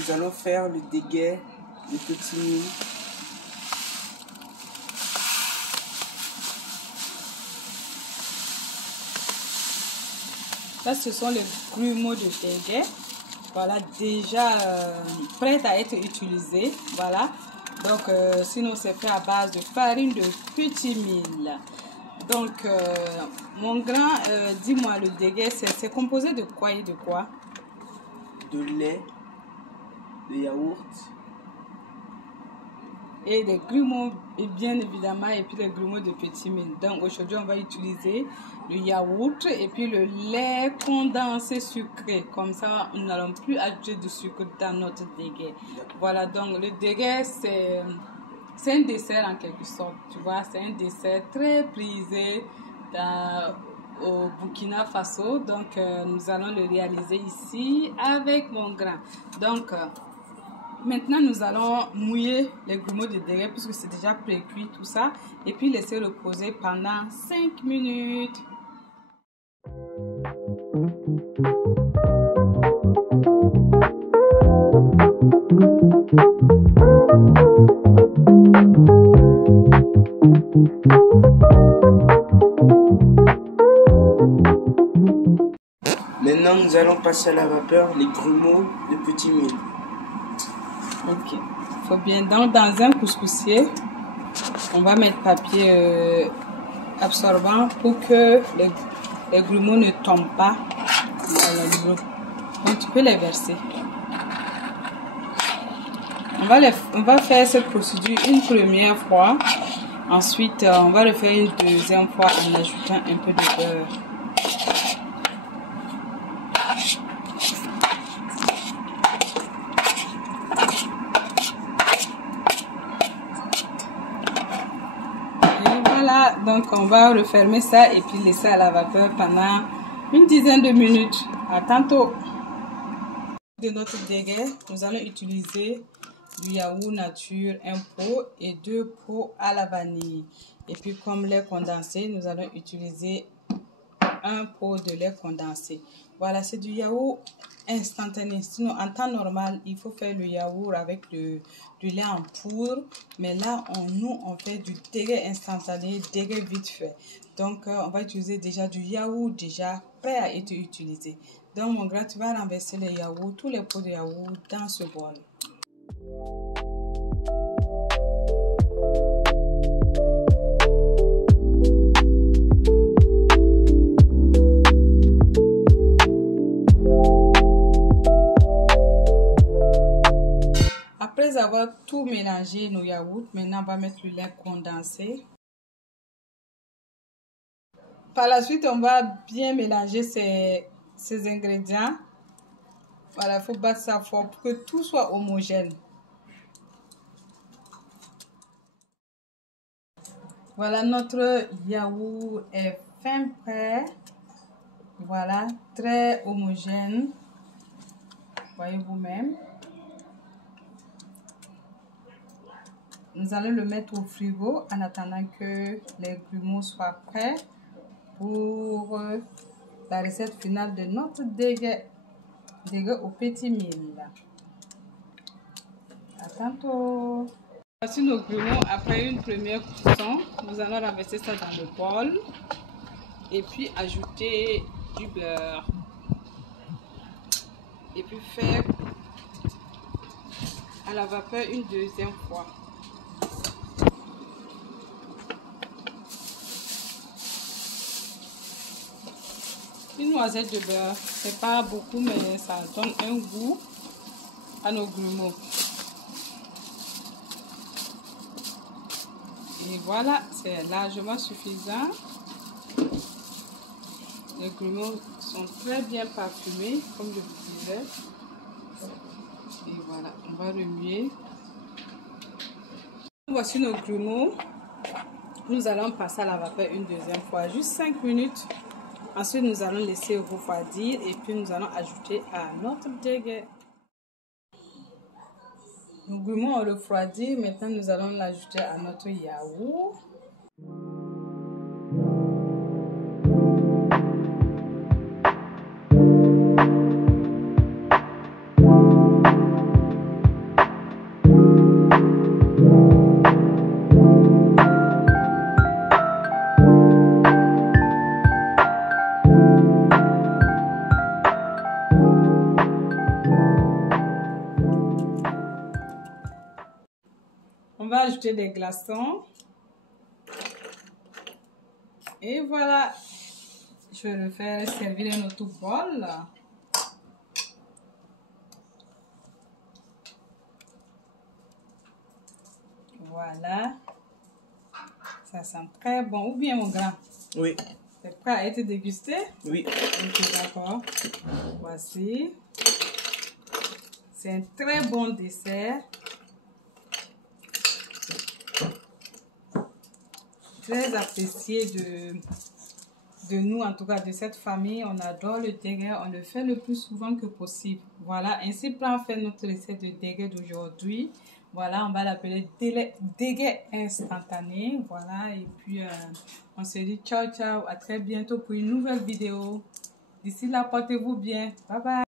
nous allons faire le déguet de petits mil. Là, ce sont les grumeaux de déguet. Voilà, déjà prêts à être utilisés. Voilà. Donc, sinon, c'est fait à base de farine de petit mil. Donc, mon grand, dis-moi, le déguet, c'est composé de quoi et de quoi? De lait, de yaourt. Et des grumeaux, et bien évidemment, et puis les grumeaux de petit mil. Donc, aujourd'hui, on va utiliser le yaourt et puis le lait condensé sucré. Comme ça, nous n'allons plus ajouter de sucre dans notre déguet. Voilà, donc le déguet, c'est un dessert en quelque sorte. Tu vois, c'est un dessert très prisé au Burkina Faso. Donc, nous allons le réaliser ici avec mon grand. Donc, maintenant, nous allons mouiller les grumeaux de déguet puisque c'est déjà pré-cuit tout ça. Et puis laisser reposer pendant 5 minutes. Maintenant, nous allons passer à la vapeur les grumeaux de petits mil. Ok. Faut bien. Donc, dans un couscoussier, on va mettre papier absorbant pour que les grumeaux ne tombent pas dans l'eau. Donc, tu peux les verser. On va faire cette procédure une première fois. Ensuite, on va le faire une deuxième fois en ajoutant un peu de beurre. Voilà, donc on va refermer ça et puis laisser à la vapeur pendant une dizaine de minutes. À tantôt. De notre déguet, nous allons utiliser du yaourt nature, un pot et 2 pots à la vanille. Et puis comme lait condensé, nous allons utiliser un pot de lait condensé. Voilà, c'est du yaourt instantané. Sinon, en temps normal, il faut faire le yaourt avec du lait en poudre. Mais là, nous, on fait du déguet instantané, déguet vite fait. Donc, on va utiliser déjà du yaourt déjà prêt à être utilisé. Donc, mon grand, tu vas renverser les yaourts, tous les pots de yaourt dans ce bol. Après avoir tout mélangé nos yaourts, maintenant on va mettre le lait condensé. Par la suite, on va bien mélanger ces ingrédients. Voilà, il faut battre ça fort pour que tout soit homogène. Voilà, notre yaourt est fin prêt. Voilà, très homogène. Voyez vous-même. Nous allons le mettre au frigo en attendant que les grumeaux soient prêts pour la recette finale de notre déguet au petit mil. À tantôt. Voici nos grumeaux après une première cuisson. Nous allons renverser ça dans le bol et puis ajouter du beurre. Et puis faire à la vapeur une deuxième fois. Une noisette de beurre, c'est pas beaucoup mais ça donne un goût à nos grumeaux. Et voilà, c'est largement suffisant. Les grumeaux sont très bien parfumés, comme je vous disais. Et voilà, on va remuer. Voici nos grumeaux. Nous allons passer à la vapeur une deuxième fois, juste 5 minutes. Ensuite, nous allons laisser refroidir et puis nous allons ajouter à notre déguet. Nos grumeaux ont refroidi. Maintenant, nous allons l'ajouter à notre yaourt. ajouter des glaçons. Et voilà. Je vais le faire servir dans notre bol. Voilà. Ça sent très bon. Ou bien, mon grand? Oui. C'est prêt à être dégusté? Oui. Ok, d'accord. Voici. C'est un très bon dessert. Très apprécié de nous, en tout cas de cette famille. On adore le dégué. On le fait le plus souvent que possible. Voilà, ainsi plan fait notre recette de dégué d'aujourd'hui. Voilà, on va l'appeler dégué instantané. Voilà, et puis on se dit ciao, ciao. À très bientôt pour une nouvelle vidéo. D'ici là, portez-vous bien. Bye bye.